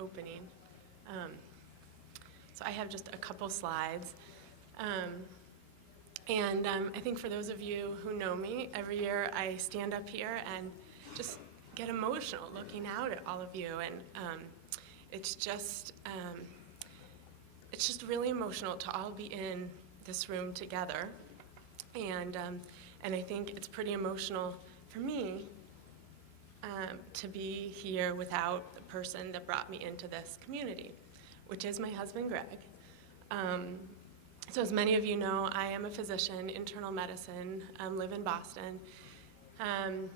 opening. So I have just a couple slides. I think for those of you who know me, every year I stand up here and just get emotional looking out at all of you. And it's just really emotional to all be in this room together. And I think it's pretty emotional for me to be here without the person that brought me into this community, which is my husband, Greg. So as many of you know, I am a physician, internal medicine, live in Boston.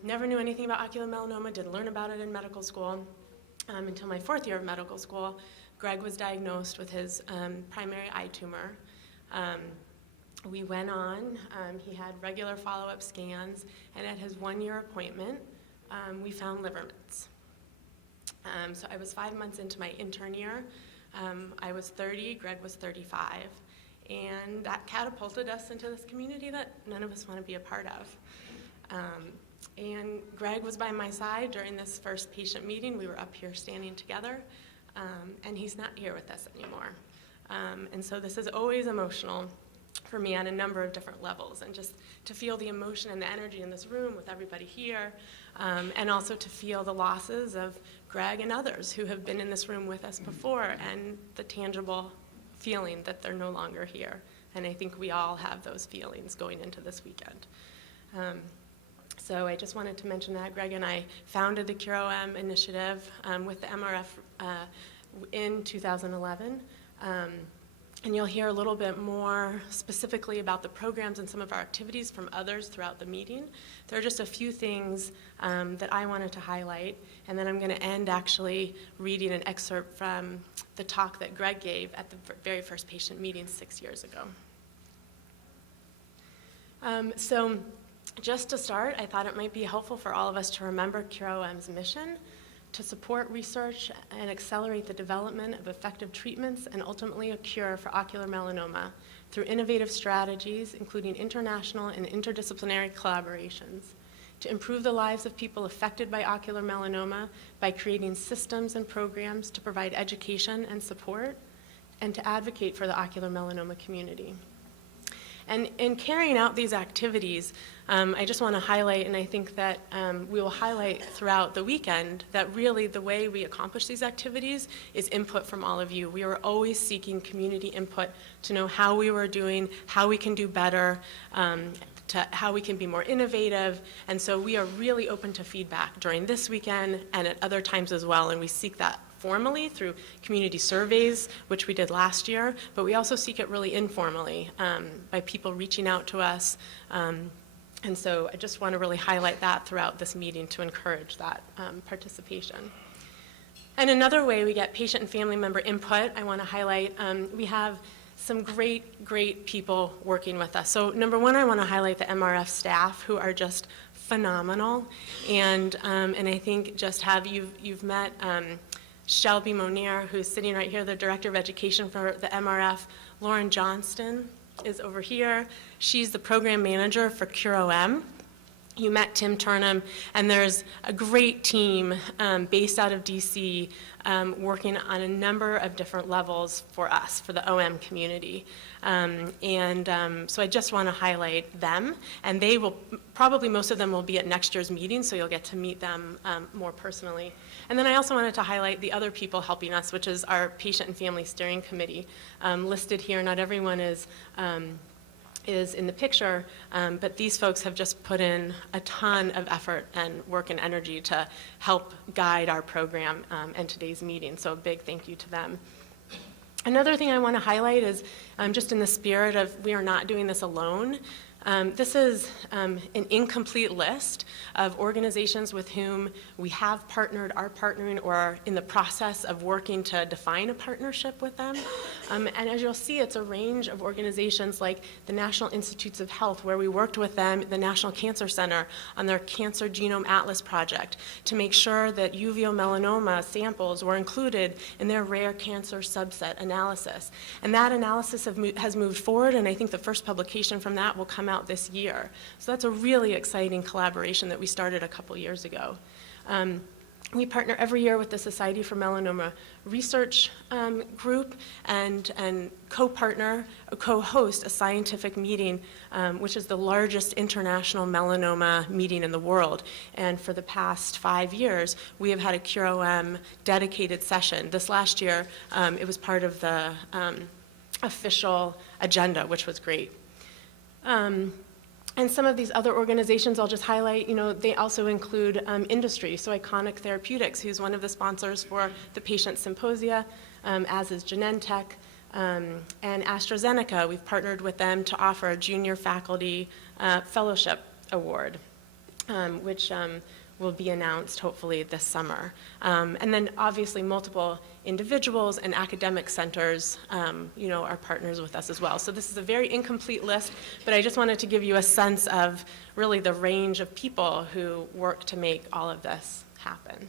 Never knew anything about ocular melanoma, didn't learn about it in medical school until my 4th year of medical school. Greg was diagnosed with his primary eye tumor. We went on, he had regular follow-up scans, and at his 1-year appointment, we found liver mets. So I was 5 months into my intern year. I was 30, Greg was 35, and that catapulted us into this community that none of us want to be a part of. And Greg was by my side during this first patient meeting. We were up here standing together, and he's not here with us anymore. And so this is always emotional for me on a number of different levels, and just to feel the emotion and the energy in this room with everybody here, and also to feel the losses of Greg and others who have been in this room with us before, and the tangible feeling that they're no longer here. And I think we all have those feelings going into this weekend. So I just wanted to mention that Greg and I founded the CureOM initiative with the Mrf in 2011. And you'll hear a little bit more specifically about the programs and some of our activities from others throughout the meeting. There are just a few things that I wanted to highlight, and then I'm going to end actually reading an excerpt from the talk that Greg gave at the very first patient meeting 6 years ago. So just to start, I thought it might be helpful for all of us to remember CureOM's mission: to support research and accelerate the development of effective treatments and ultimately a cure for ocular melanoma through innovative strategies, including international and interdisciplinary collaborations, to improve the lives of people affected by ocular melanoma by creating systems and programs to provide education and support, and to advocate for the ocular melanoma community. And in carrying out these activities, I just want to highlight, and I think that we will highlight throughout the weekend, that really the way we accomplish these activities is input from all of you. We are always seeking community input to know how we were doing, how we can do better, to how we can be more innovative. And so we are really open to feedback during this weekend and at other times as well, and we seek that formally through community surveys, which we did last year, but we also seek it really informally by people reaching out to us. And so I just want to really highlight that throughout this meeting to encourage that participation. And another way we get patient and family member input, I want to highlight, we have some great people working with us. So number one, I want to highlight the Mrf staff, who are just phenomenal. And I think just you've met Shelby Monier, who's sitting right here, the Director of Education for the Mrf. Lauren Johnston is over here. She's the Program Manager for CureOM. You met Tim Turnham, and there's a great team based out of DC working on a number of different levels for us, for the OM community. So I just want to highlight them, and they will, probably most of them will be at next year's meeting, so you'll get to meet them more personally. And then I also wanted to highlight the other people helping us, which is our Patient and Family Steering Committee. Listed here, not everyone is in the picture, but these folks have just put in a ton of effort and work and energy to help guide our program and today's meeting, so a big thank you to them. Another thing I want to highlight is just in the spirit of we are not doing this alone. This is an incomplete list of organizations with whom we have partnered, are partnering, or are in the process of working to define a partnership with them. And as you'll see, it's a range of organizations like the National Institutes of Health, where we worked with them, the National Cancer Center, on their Cancer Genome Atlas project to make sure that uveal melanoma samples were included in their rare cancer subset analysis. And that analysis has moved forward, and I think the first publication from that will come out this year. So that's a really exciting collaboration that we started a couple years ago. we partner every year with the Society for Melanoma Research group and co-host a scientific meeting, which is the largest international melanoma meeting in the world. And for the past 5 years, we have had a CureOM dedicated session. This last year, it was part of the official agenda, which was great. And some of these other organizations I'll just highlight, they also include industry. So Iconic Therapeutics, who's one of the sponsors for the Patient Symposia, as is Genentech, and AstraZeneca. We've partnered with them to offer a Junior Faculty Fellowship Award, which will be announced hopefully this summer. And then obviously multiple individuals and academic centers, are partners with us as well. So this is a very incomplete list, but I just wanted to give you a sense of really the range of people who work to make all of this happen.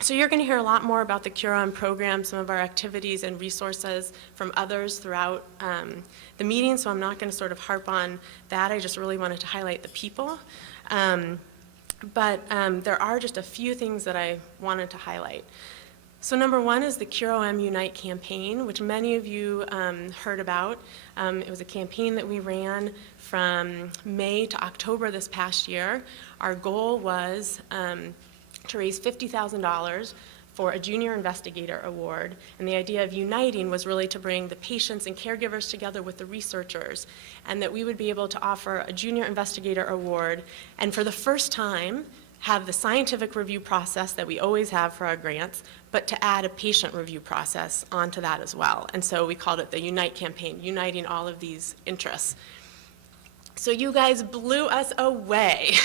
So you're going to hear a lot more about the CureOM program, some of our activities and resources from others throughout the meeting, so I'm not going to sort of harp on that. I just really wanted to highlight the people. But there are just a few things that I wanted to highlight. So number one is the CureOM Unite campaign, which many of you heard about. It was a campaign that we ran from May to October this past year. Our goal was to raise $50,000 for a Junior Investigator Award. And the idea of uniting was really to bring the patients and caregivers together with the researchers, and that we would be able to offer a Junior Investigator Award, and for the first time, have the scientific review process that we always have for our grants, but to add a patient review process onto that as well. And so we called it the Unite campaign, uniting all of these interests. So you guys blew us away.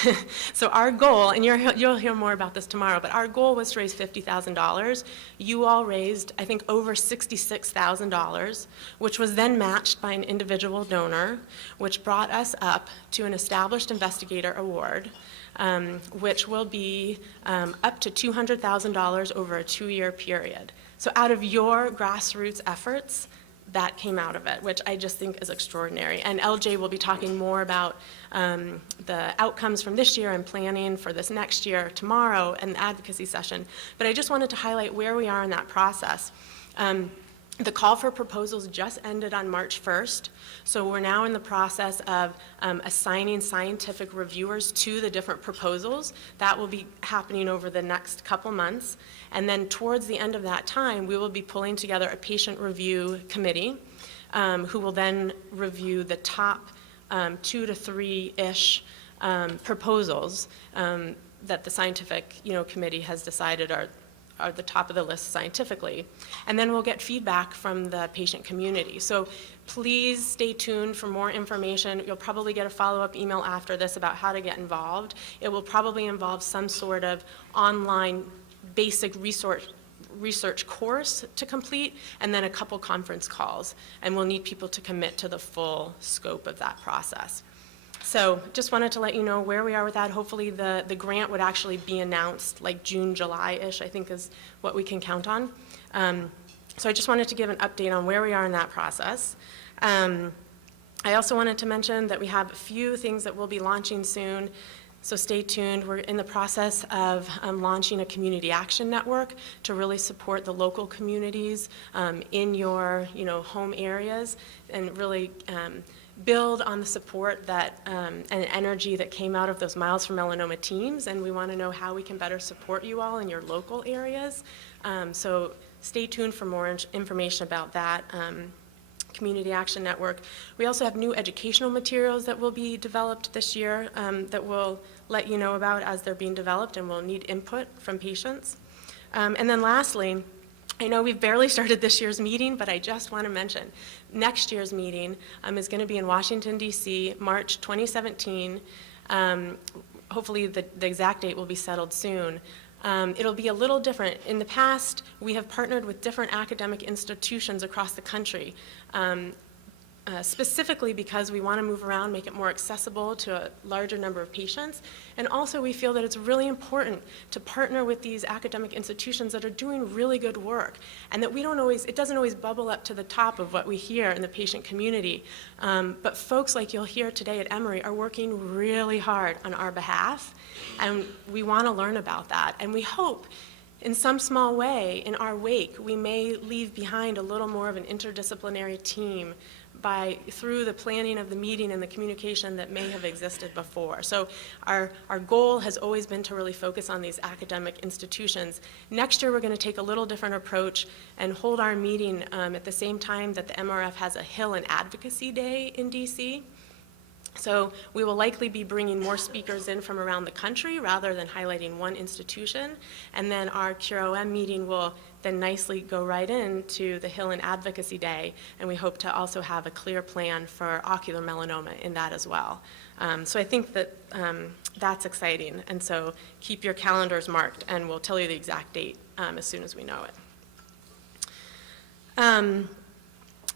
So our goal, and you'll hear more about this tomorrow, but our goal was to raise $50,000. You all raised, I think, over $66,000, which was then matched by an individual donor, which brought us up to an established investigator award, which will be up to $200,000 over a 2-year period. So out of your grassroots efforts, that came out of it, which I just think is extraordinary. And LJ will be talking more about the outcomes from this year and planning for this next year tomorrow in the advocacy session. But I just wanted to highlight where we are in that process. The call for proposals just ended on March 1st, so we're now in the process of assigning scientific reviewers to the different proposals. That will be happening over the next couple months, and then towards the end of that time, we will be pulling together a patient review committee who will then review the top 2 to 3-ish proposals that the scientific committee has decided are the top of the list scientifically. And then we'll get feedback from the patient community. So please stay tuned for more information. You'll probably get a follow-up email after this about how to get involved. It will probably involve some sort of online basic research course to complete, and then a couple conference calls. And we'll need people to commit to the full scope of that process. So just wanted to let you know where we are with that. Hopefully the grant would actually be announced like June, July-ish, I think is what we can count on. So I just wanted to give an update on where we are in that process. I also wanted to mention that we have a few things that we'll be launching soon. So stay tuned. We're in the process of launching a community action network to really support the local communities in your home areas, and really build on the support that and energy that came out of those Miles for Melanoma teams, and we want to know how we can better support you all in your local areas. So stay tuned for more information about that Community Action Network. We also have new educational materials that will be developed this year that we'll let you know about as they're being developed, and we'll need input from patients. And then lastly, I know we've barely started this year's meeting, but I just want to mention next year's meeting is going to be in Washington, D.C., March 2017. Hopefully the exact date will be settled soon. It'll be a little different. In the past, we have partnered with different academic institutions across the country. specifically because we want to move around, make it more accessible to a larger number of patients. And also we feel that it's really important to partner with these academic institutions that are doing really good work, and that it doesn't always bubble up to the top of what we hear in the patient community. But folks like you'll hear today at Emory are working really hard on our behalf, and we want to learn about that. And we hope in some small way, in our wake, we may leave behind a little more of an interdisciplinary team through the planning of the meeting and the communication that may have existed before. So our goal has always been to really focus on these academic institutions. Next year we're going to take a little different approach and hold our meeting at the same time that the MRF has a Hill and Advocacy Day in DC. So we will likely be bringing more speakers in from around the country rather than highlighting one institution. And then our CureOM meeting will then nicely go right into the Hill and Advocacy Day. And we hope to also have a clear plan for ocular melanoma in that as well. So I think that that's exciting. And so keep your calendars marked, and we'll tell you the exact date as soon as we know it.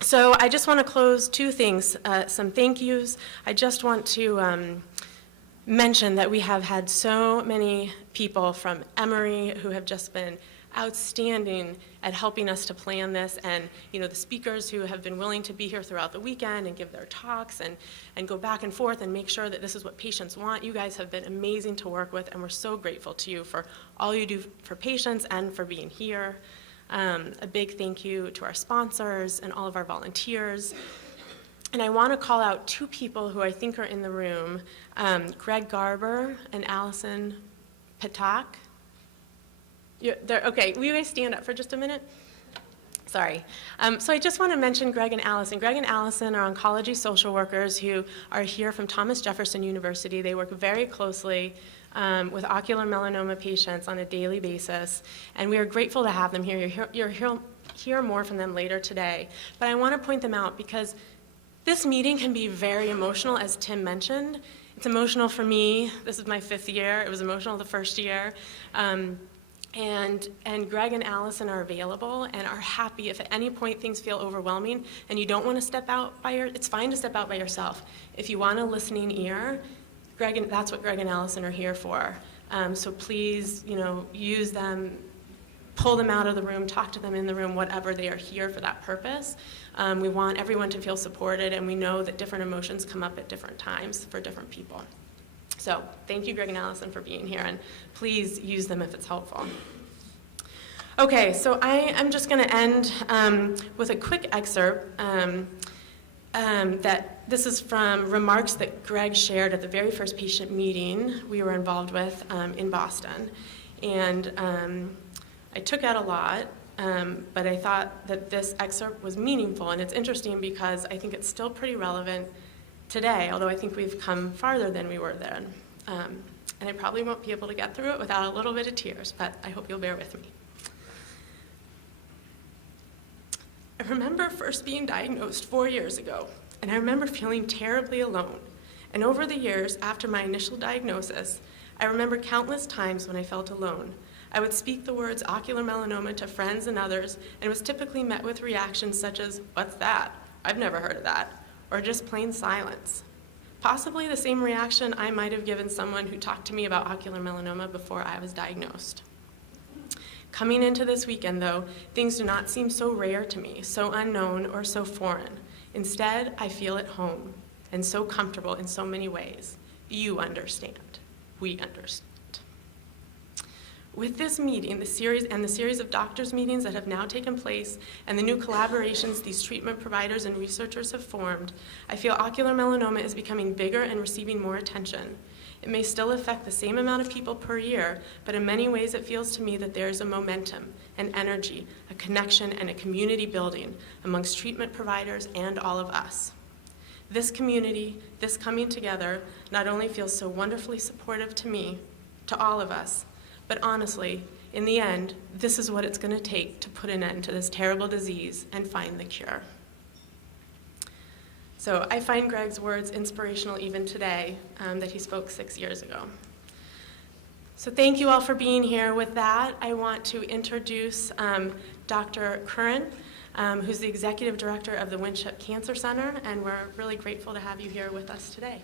So I just want to close two things, some thank yous. I just want to mention that we have had so many people from Emory who have just been outstanding at helping us to plan this, and the speakers who have been willing to be here throughout the weekend and give their talks and go back and forth and make sure that this is what patients want. You guys have been amazing to work with, and we're so grateful to you for all you do for patients and for being here. A big thank you to our sponsors and all of our volunteers. And I want to call out two people who I think are in the room, Greg Garber and Allison Patak. Okay, will you guys stand up for just a minute? Sorry. So I just want to mention Greg and Allison. Greg and Allison are oncology social workers who are here from Thomas Jefferson University. They work very closely with ocular melanoma patients on a daily basis, and we are grateful to have them here. You'll hear more from them later today. But I want to point them out because this meeting can be very emotional, as Tim mentioned. It's emotional for me. This is my 5th year. It was emotional the first year. And Greg and Allison are available and are happy if at any point things feel overwhelming and you don't want to step out it's fine to step out by yourself. If you want a listening ear, that's what Greg and Allison are here for. So please, use them, pull them out of the room, talk to them in the room, whatever, they are here for that purpose. We want everyone to feel supported, and we know that different emotions come up at different times for different people. So thank you, Greg and Allison, for being here, and please use them if it's helpful. Okay, so I'm just going to end with a quick excerpt that this is from remarks that Greg shared at the very first patient meeting we were involved with in Boston. And I took out a lot, but I thought that this excerpt was meaningful, and it's interesting because I think it's still pretty relevant today, although I think we've come farther than we were then. And I probably won't be able to get through it without a little bit of tears, but I hope you'll bear with me. I remember first being diagnosed 4 years ago, and I remember feeling terribly alone. And over the years after my initial diagnosis, I remember countless times when I felt alone. I would speak the words ocular melanoma to friends and others, and was typically met with reactions such as, "What's that? I've never heard of that," or just plain silence. Possibly the same reaction I might have given someone who talked to me about ocular melanoma before I was diagnosed. Coming into this weekend, though, things do not seem so rare to me, so unknown or so foreign. Instead, I feel at home and so comfortable in so many ways. You understand. We understand. With this meeting, the series of doctors' meetings that have now taken place, and the new collaborations these treatment providers and researchers have formed, I feel ocular melanoma is becoming bigger and receiving more attention. It may still affect the same amount of people per year, but in many ways it feels to me that there is a momentum, an energy, a connection, and a community building amongst treatment providers and all of us. This community, this coming together, not only feels so wonderfully supportive to me, to all of us, but honestly, in the end, this is what it's going to take to put an end to this terrible disease and find the cure. So I find Greg's words inspirational even today, that he spoke 6 years ago. So thank you all for being here. With that, I want to introduce Dr. Curran. who's the Executive Director of the Winship Cancer Center, and we're really grateful to have you here with us today.